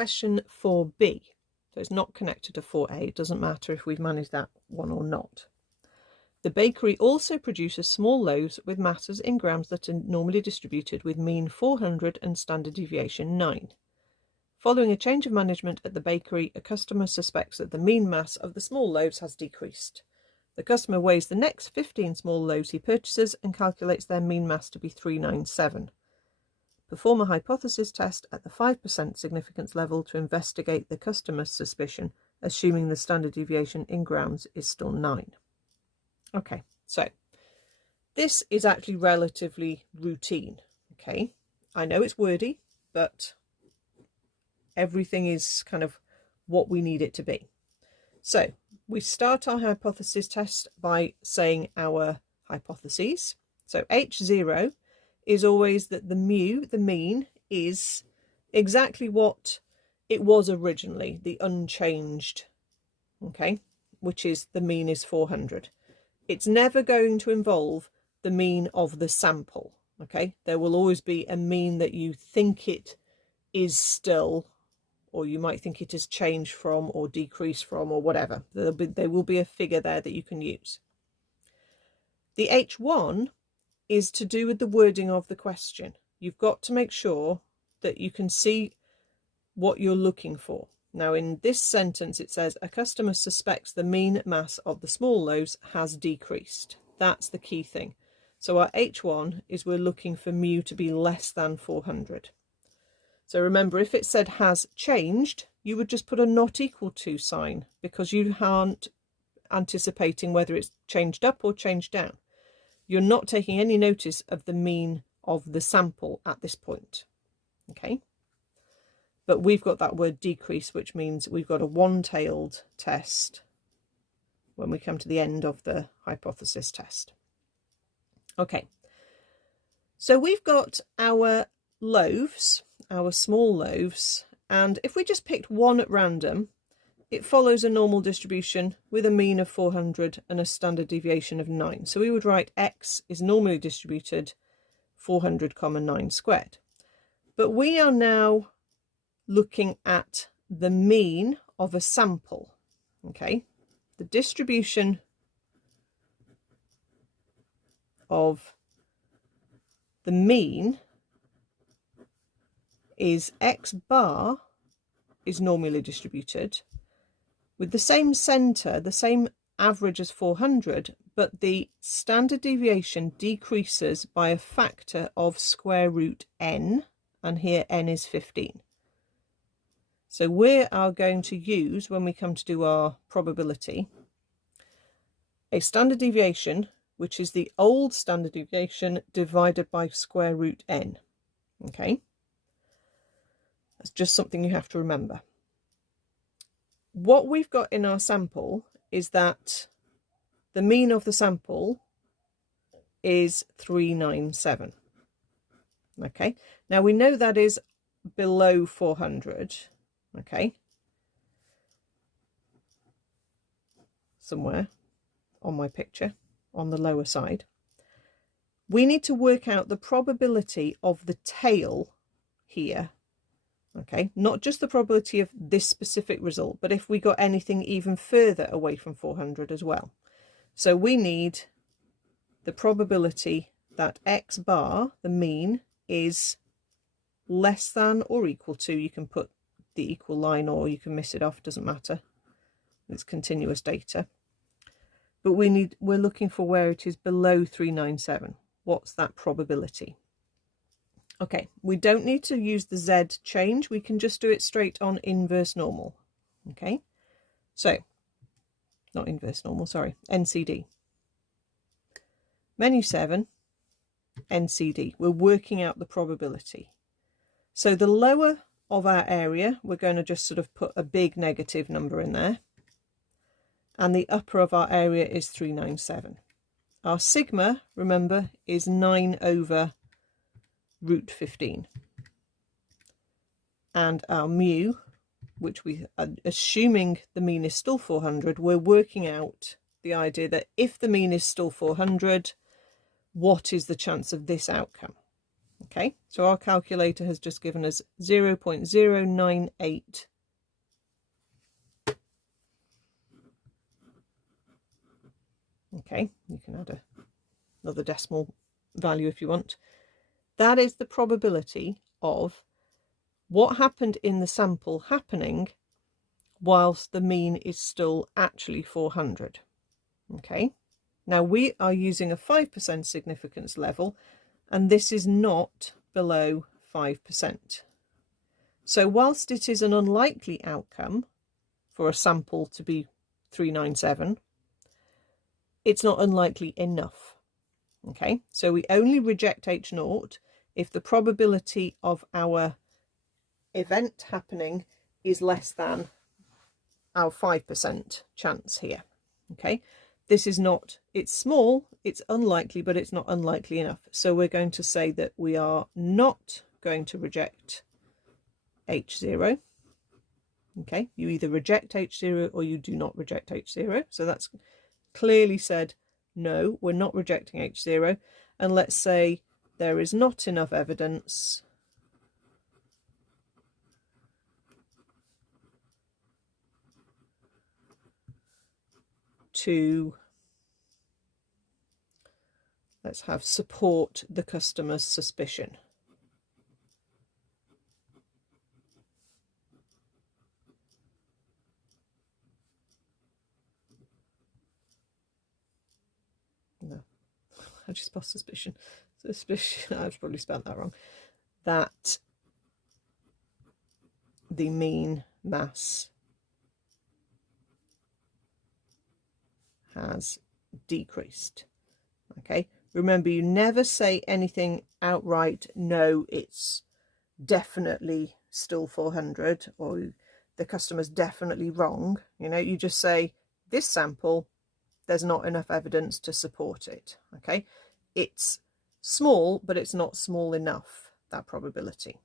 question 4b. So it's not connected to 4a. It doesn't matter if we've managed that one or not. The bakery also produces small loaves with masses in grams that are normally distributed with mean 400 and standard deviation 9. Following a change of management at the bakery, a customer suspects that the mean mass of the small loaves has decreased. The customer weighs the next 15 small loaves he purchases and calculates their mean mass to be 397. Perform a hypothesis test at the 5% significance level to investigate the customer's suspicion, assuming the standard deviation in grams is still 9. Okay, so this is actually relatively routine. Okay, I know it's wordy, but everything is kind of what we need it to be. So we start our hypothesis test by saying our hypotheses. So H0 is always that the mu, the mean, is exactly what it was originally, the unchanged, okay, which is the mean is 400. It's never going to involve the mean of the sample, okay? There will always be a mean that you think it is still, or you might think it has changed from or decreased from or whatever. There will be a figure there that you can use. The H1 is to do with the wording of the question. You've got to make sure that you can see what you're looking for. Now, in this sentence, it says, a customer suspects the mean mass of the small loaves has decreased. That's the key thing. So our H1 is we're looking for mu to be less than 400. So remember, if it said has changed, you would just put a not equal to sign because you aren't anticipating whether it's changed up or changed down. You're not taking any notice of the mean of the sample at this point, okay? But we've got that word decrease, which means we've got a one-tailed test when we come to the end of the hypothesis test. Okay, so we've got our loaves, our small loaves, and if we just picked one at random, it follows a normal distribution with a mean of 400 and a standard deviation of 9. So we would write x is normally distributed 400, 9 squared. But we are now looking at the mean of a sample, okay? The distribution of the mean is x bar is normally distributed with the same centre, the same average as 400, but the standard deviation decreases by a factor of square root n, and here n is 15. So we are going to use, when we come to do our probability, a standard deviation, which is the old standard deviation divided by square root n, okay? That's just something you have to remember. What we've got in our sample is that the mean of the sample is 397. Okay, now we know that is below 400. Okay, somewhere on my picture on the lower side. We need to work out the probability of the tail here. Okay, not just the probability of this specific result, but if we got anything even further away from 400 as well. So we need the probability that x bar, the mean, is less than or equal to, you can put the equal line or you can miss it off, doesn't matter. It's continuous data. But we're looking for where it is below 397. What's that probability? Okay, we don't need to use the Z change. We can just do it straight on inverse normal. Okay, so not inverse normal, sorry, NCD. Menu 7, NCD. We're working out the probability. So the lower of our area, we're going to just sort of put a big negative number in there. And the upper of our area is 397. Our sigma, remember, is 9 over root 15, and our mu, which we are assuming the mean is still 400, we're working out the idea that if the mean is still 400, what is the chance of this outcome? Okay, so our calculator has just given us 0.098. Okay, you can add another decimal value if you want. That is the probability of what happened in the sample happening whilst the mean is still actually 400. Okay, now we are using a 5% significance level, and this is not below 5%. So whilst it is an unlikely outcome for a sample to be 397, it's not unlikely enough. Okay, so we only reject H0 if the probability of our event happening is less than our 5% chance here. Okay, this is not, it's small, it's unlikely, but it's not unlikely enough. So we're going to say that we are not going to reject H0. Okay, you either reject H0 or you do not reject H0. So that's clearly said, no, we're not rejecting H0. And let's say there is not enough evidence to, let's have, support the customer's suspicion. No, I just spelled suspicion. Suspicion, I've probably spelled that wrong. That the mean mass has decreased. Okay, remember, you never say anything outright, no, it's definitely still 400, or the customer's definitely wrong. You know, you just say this sample, there's not enough evidence to support it. Okay, it's small, but it's not small enough, that probability.